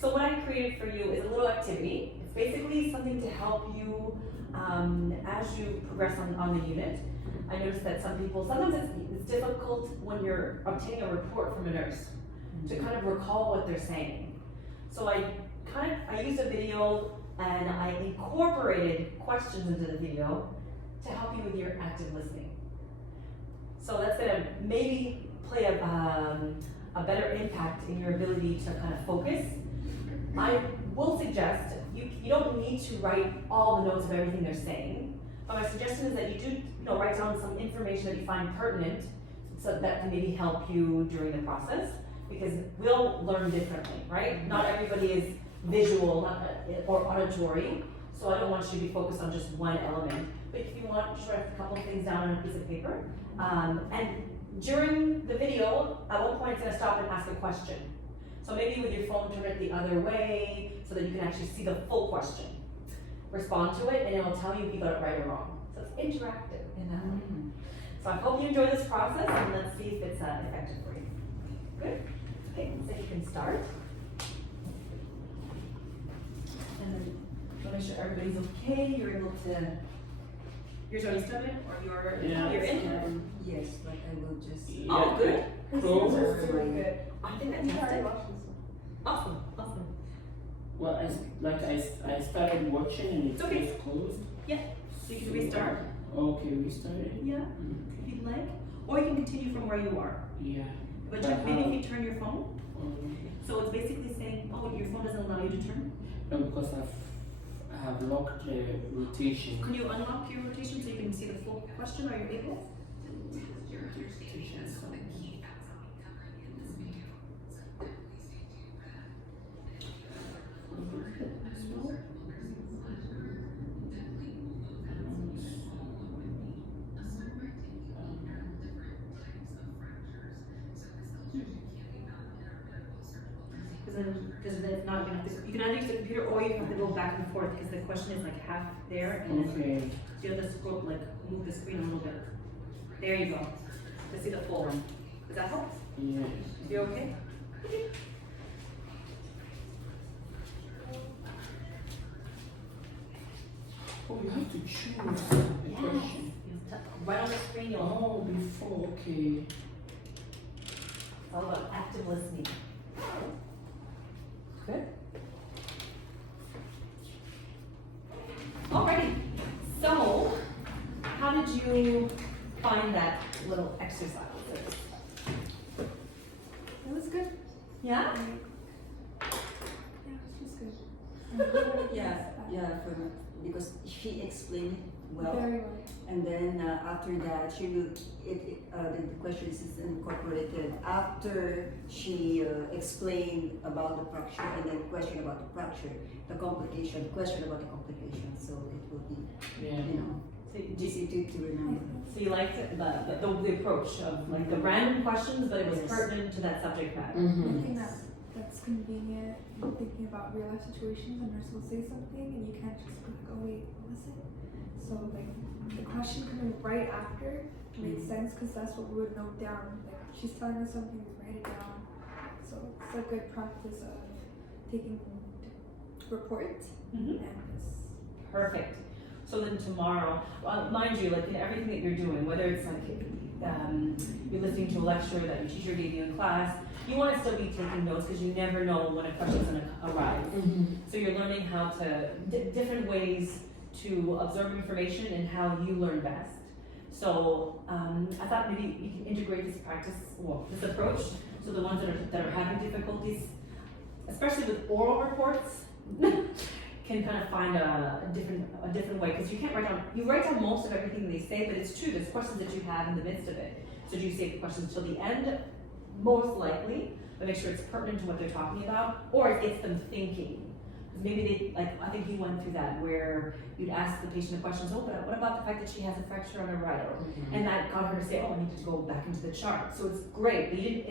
So what I created for you is a little activity. It's basically something to help you as you progress on the unit. I noticed that sometimes it's difficult when you're obtaining a report from a nurse to kind of recall what they're saying. So I used a video and I incorporated questions into the video to help you with your active listening. So that's gonna maybe play a better impact in your ability to kind of focus. I will suggest you don't need to write all the notes of everything they're saying, but my suggestion is that you do write down some information that you find pertinent, so that can maybe help you during the process, because we'll learn differently, right? Not everybody is visual or auditory, so I don't want you to be focused on just one element. But if you want, just write a couple of things down on a piece of paper. And during the video, at one point it's gonna stop and ask a question. So maybe with your phone, turn it the other way so that you can actually see the full question. Respond to it and it'll tell you if you got it right or wrong. So it's interactive in that way. So I hope you enjoy this process and let's see if it's effective for you. Good? Okay, so you can start. And then we'll make sure everybody's okay. You're able to. Yours already started, or you're in? Yes, but I will just. Oh, good. Close. Really good. I think that's fantastic. Awesome. Well, I started watching and It's okay. was closed. Yeah. So you can restart. Okay, we started. Yeah, if you'd like, or you can continue from where you are. Yeah. But maybe if you turn your phone. Okay. So it's basically saying, oh, your phone doesn't allow you to turn. No, because I have locked the rotation. Can you unlock your rotation so you can see the full question? Are you able? Because then it's not gonna have to, you can either use the computer or you have to go back and forth because the question is like half there and then Okay. you have to scroll, like move the screen a little bit. There you go. Let's see the full one. Does that help? Yeah. You okay? Oh, you have to choose the question. Right on the screen, you'll. Oh, before, okay. It's all about active listening. Good. Alrighty. So, how did you find that little exercise? It was good. Yeah? Yeah, it was good. Yeah, because she explained it well, Very well. and then after that she will. The question is incorporated after she explained about the fracture, and then question about the fracture, the complication, question about the complication. So it will be, Yeah. So you, easy to remember. so you liked the approach of like the random questions, but it was Yes. pertinent to that subject matter. I Mm-hmm. think that's convenient when thinking about real life situations. A nurse will say something and you can't just be like, oh wait, what was it? So like the question coming right after made sense because that's what we would note down. Like she's telling us something, we write it down. So it's a good practice of taking report Mhm. and this. Perfect. So then tomorrow, mind you, like in everything that you're doing, whether it's like you're listening to a lecture that your teacher gave you in class, you want to still be taking notes because you never know when a question's going to arise. Mm-hmm. So you're learning how to different ways to absorb information and how you learn best. So I thought maybe you can integrate this practice, this approach, so the ones that are having difficulties, especially with oral reports, can kind of find a different way, because you write down most of everything they say, but it's true, there's questions that you have in the midst of it. So do you save the questions till the end? Most likely, but make sure it's pertinent to what they're talking about, or it gets them thinking. Maybe I think you went through that where you'd ask the patient a question, oh, but what about the fact that she has a fracture on her right? And that got her to say, oh, I need to go back into the chart. So it's great, but you didn't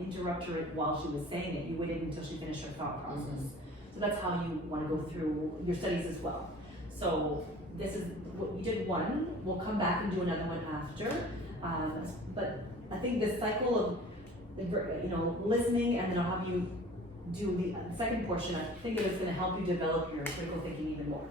interrupt her while she was saying it. You waited until she finished her thought process. So that's how you want to go through your studies as well. So this is what you did one. We'll come back and do another one after. But I think this cycle of listening, and then I'll have you do the second portion, I think it is gonna help you develop your critical thinking even more.